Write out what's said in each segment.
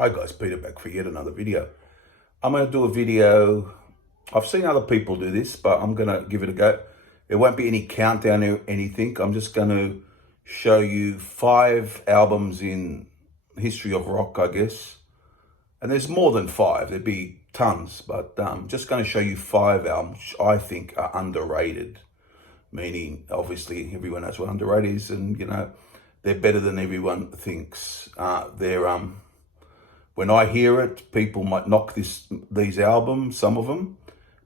Hi guys, Peter back for yet another video. I'm going to do a video. I've seen other people do this, but I'm going to give it a go. There won't be any countdown or anything. I'm just going to show you 5 albums in history of rock, I guess. And there's more than 5. There'd be tons, but I'm just going to show you 5 albums which I think are underrated. Meaning, obviously, everyone knows what underrated is, and they're better than everyone thinks. When I hear it, people might knock these albums, some of them,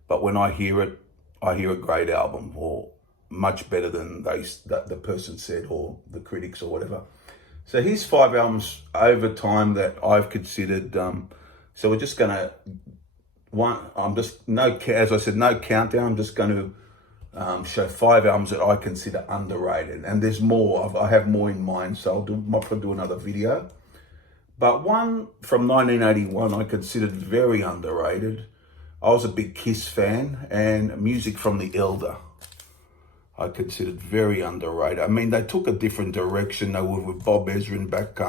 but when I hear a great album, or much better than the person said, or the critics, or whatever. So here's 5 albums over time that I've considered. So we're just gonna as I said, no countdown. I'm just going to show 5 albums that I consider underrated, and there's more. I have more in mind, so might probably do another video. But one from 1981 I considered very underrated. I was a big Kiss fan, and Music from the Elder I considered very underrated. I mean, they took a different direction. They were with Bob Ezrin back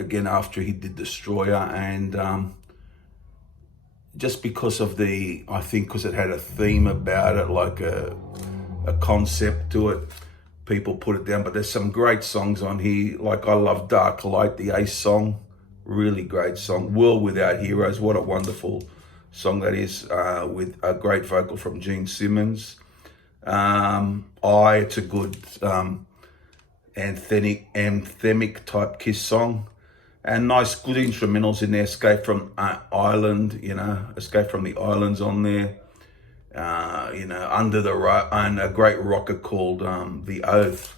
again after he did Destroyer, and just because of because it had a theme about it, like a concept to it, people put it down. But there's some great songs on here. Like, I love Dark Light, the Ace song, really great song. World Without Heroes, what a wonderful song that is, with a great vocal from Gene Simmons. It's a good anthemic type Kiss song, and nice good instrumentals in there. Escape from Island, Escape from the Island's on there. Under the Rock, and a great rocker called The Oath.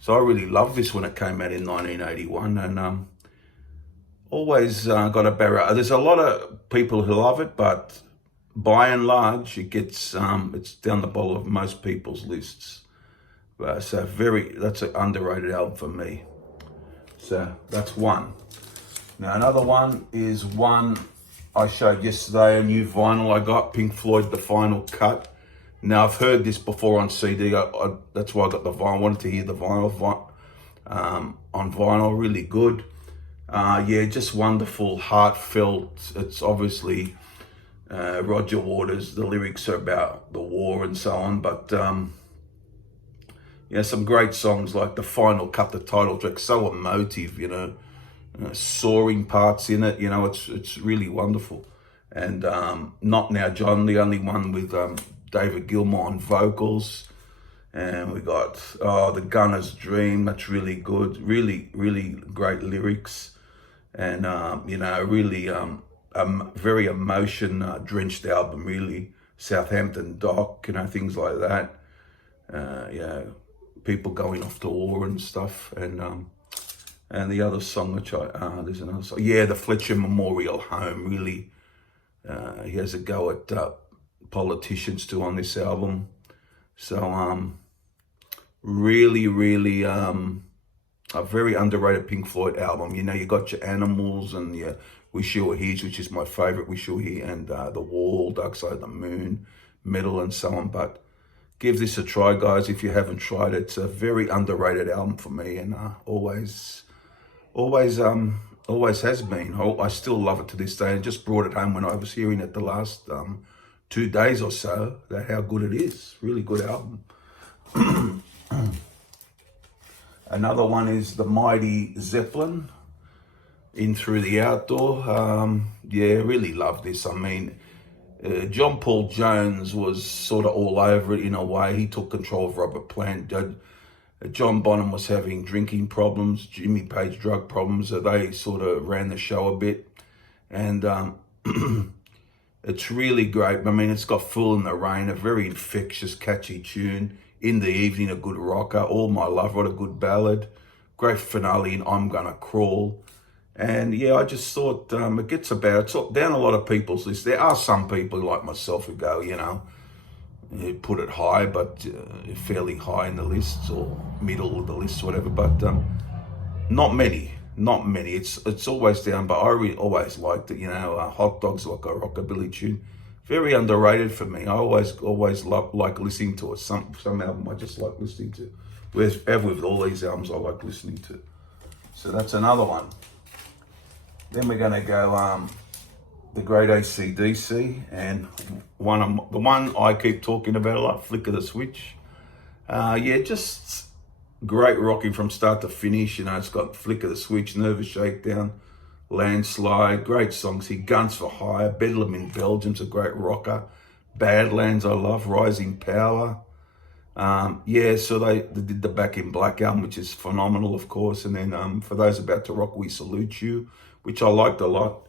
So I really loved this when it came out in 1981, and always got a barrier. There's a lot of people who love it, but by and large, it's down the bottom of most people's lists. That's an underrated album for me. So that's one. Now another one is one I showed yesterday, a new vinyl I got, Pink Floyd, The Final Cut. Now, I've heard this before on CD. That's why I got the vinyl. I wanted to hear the vinyl on vinyl. Really good. Just wonderful, heartfelt. It's obviously Roger Waters. The lyrics are about the war and so on. But, some great songs like The Final Cut, the title track, so emotive, soaring parts in it, it's really wonderful. And Not Now John, the only one with David Gilmour on vocals. And we got The Gunner's Dream, that's really good, really, really great lyrics. And really very emotion drenched album, really. Southampton Dock, things like that. People going off to war and stuff. And the other song, there's another song. The Fletcher Memorial Home, really. He has a go at politicians too on this album. So, really, really, a very underrated Pink Floyd album. You got your Animals and your Wish You Were Here, which is my favorite, Wish You Were Here, and The Wall, Dark Side of the Moon, Metal, and so on. But give this a try, guys, if you haven't tried it. It's a very underrated album for me, and always has been. I still love it to this day. I just brought it home when I was hearing it the last 2 days or so, that how good it is. Really good album. Another one is the Mighty Zeppelin, In Through the Outdoor. Really love this. I mean, John Paul Jones was sort of all over it in a way. He took control of Robert Plant. John Bonham was having drinking problems, Jimmy Page drug problems, so they sort of ran the show a bit. And it's really great. I mean, it's got Fool in the Rain, a very infectious, catchy tune. In the Evening, a good rocker. All My Love, what a good ballad. Great finale in I'm Gonna Crawl. And I just thought it's down a lot of people's lists. There are some people like myself who go, you put it high, but fairly high in the lists, or middle of the lists, whatever. But not many. It's always down, but I really always liked it. Hot Dogs, like a rockabilly tune, very underrated for me. I always like listening to it. Some album I just like listening to. With all these albums I like listening to. So that's another one. Then we're gonna go the great AC/DC, and the one I keep talking about a lot, Flick of the Switch. Yeah, just great rocking from start to finish. You know, it's got Flick of the Switch, Nervous Shakedown, Landslide, great songs here. Guns for Hire, Bedlam in Belgium's a great rocker. Badlands I love, Rising Power. Yeah, so they did the Back in Black album, which is phenomenal, of course. And then for those about to rock, We Salute You, which I liked a lot.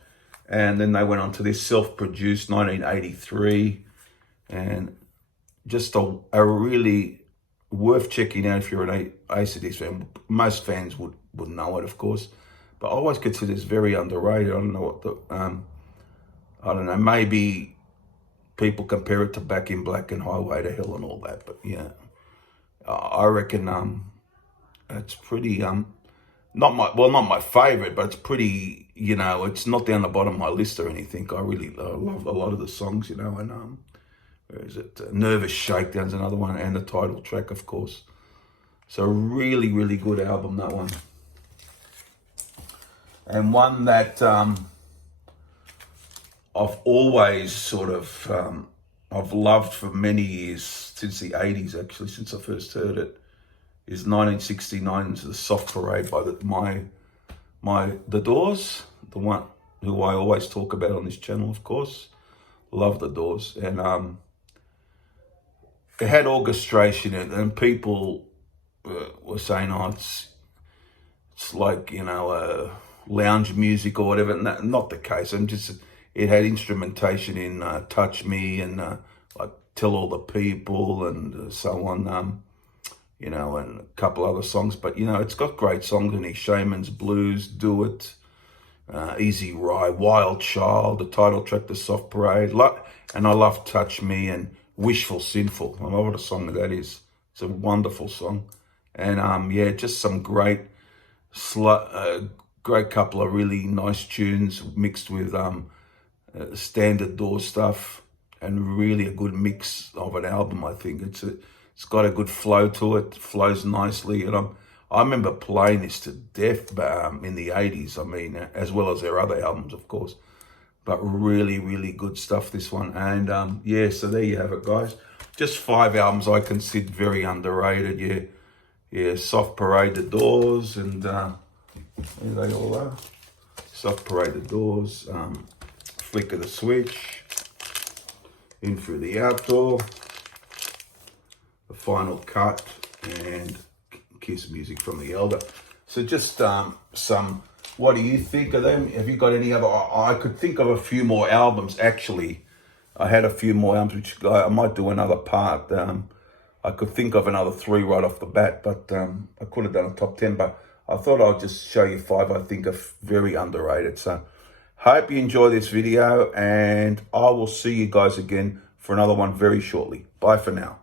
And then they went on to this self-produced 1983, and just a really worth checking out if you're an AC/DC fan. Most fans would know it, of course, but I always consider this very underrated. I don't know what I don't know, maybe people compare it to Back in Black and Highway to Hell and all that, but yeah, I reckon it's pretty not my favorite, but it's pretty, you know, it's not down the bottom of my list or anything. I love a lot of the songs, you know, and where is it? Nervous Shakedown's another one, and the title track, of course. So really, really good album, that one. And one that I've always sort of I've loved for many years, since the 80s actually, since I first heard it, is 1969's The Soft Parade by The Doors, the one who I always talk about on this channel, of course. Love The Doors. And it had orchestration in it, and people were saying, oh, it's like, you know, lounge music or whatever. And not the case. It had instrumentation in Touch Me and like Tell All the People and so on. You know, and a couple other songs, but you know, it's got great songs in it. Shaman's Blues, Do It, Easy Ride, Wild Child, the title track, The Soft Parade, and I love Touch Me and Wishful Sinful. I love what a song that is. It's a wonderful song. And yeah, just some great couple of really nice tunes mixed with standard Doors stuff, and really a good mix of an album. I think it's got a good flow to it, flows nicely. And I remember playing this to death in the 80s, I mean, as well as their other albums, of course. But really, really good stuff, this one. And yeah, so there you have it, guys. Just 5 albums I consider very underrated. Yeah, Soft Parade, The Doors, and there they all are. Soft Parade, The Doors, Flick of the Switch, In Through the Outdoor, The Final Cut, and Kiss Music from the Elder. So just some, what do you think of them? Have you got any other? I could think of a few more albums, actually. I had a few more albums, which I might do another part. I could think of another 3 right off the bat, but I could have done a top 10, but I thought I'd just show you 5 I think are very underrated. So hope you enjoy this video, and I will see you guys again for another one very shortly. Bye for now.